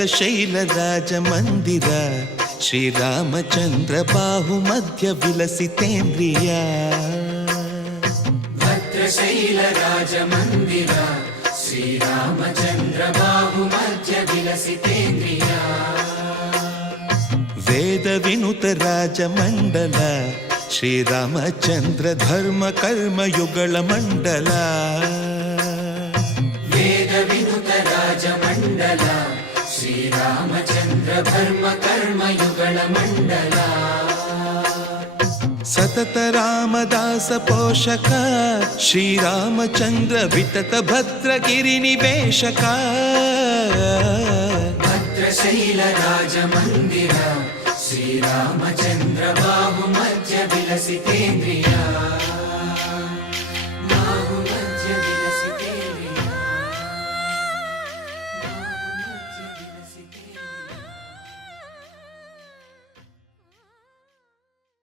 ಭದ್ರಶೈಲ ರಾಜ ಮಂದಿರ ಶ್ರೀರಾಮಚಂದ್ರ ಬಾಹು ಮಧ್ಯ ವಿಲಸಿತೇಂದ್ರಿಯ ಭದ್ರಶೈಲ ರಾಜ ಮಂದಿರ ಶ್ರೀರಾಮಚಂದ್ರ ಬಾಹು ಮಧ್ಯ ವಿಲಸಿತೇಂದ್ರಿಯ ವೇದ ವಿನುತ ರಾಜ ಮಂಡಲ ಶ್ರೀರಾಮಚಂದ್ರ ಧರ್ಮ ಕರ್ಮ ಯುಗಳ ಮಂಡಲ ವೇದ ವಿನುತ ರಾಜ ಮಂಡಲ ಶ್ರೀರಾಮಚಂದ್ರ ಧರ್ಮ ಕರ್ಮ ಯುಗಳ ಮಂಡಲ ಸತತ ರಾಮದಾಸ ಪೋಷಕ ಶ್ರೀರಾಮಚಂದ್ರ ವಿತತ ಭದ್ರಗಿರಿ ನಿವೇಶಕ ಭದ್ರಶೈಲ ರಾಜ ಮಂದಿರ ಶ್ರೀರಾಮಚಂದ್ರ ಬಾಹು ಮಧ್ಯ ವಿಲಸಿತೇಂದ್ರಿಯ